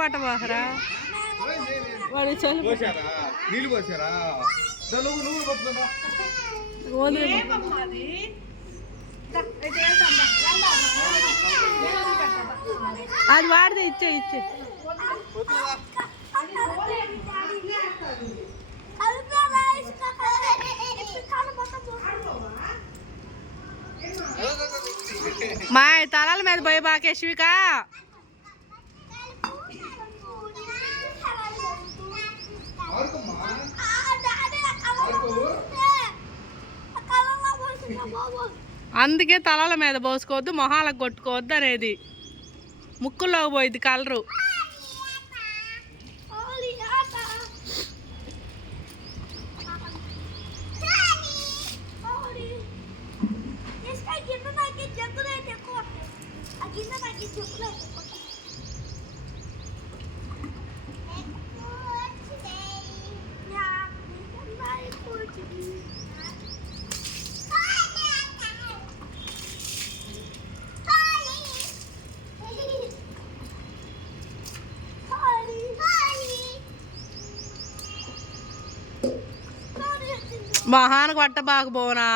పట్టబాహరా వాడు చలు అది వాడితే ఇచ్చే మా తలాల మీద పోయి బాకేశ్విక అందుకే తలాల మీద పోసుకోవద్దు మొహాలకు కొట్టుకోవద్దు అనేది ముక్కుల్లోకి పోయిద్ది కలరు మొహానికి పట్ట బాగపోనా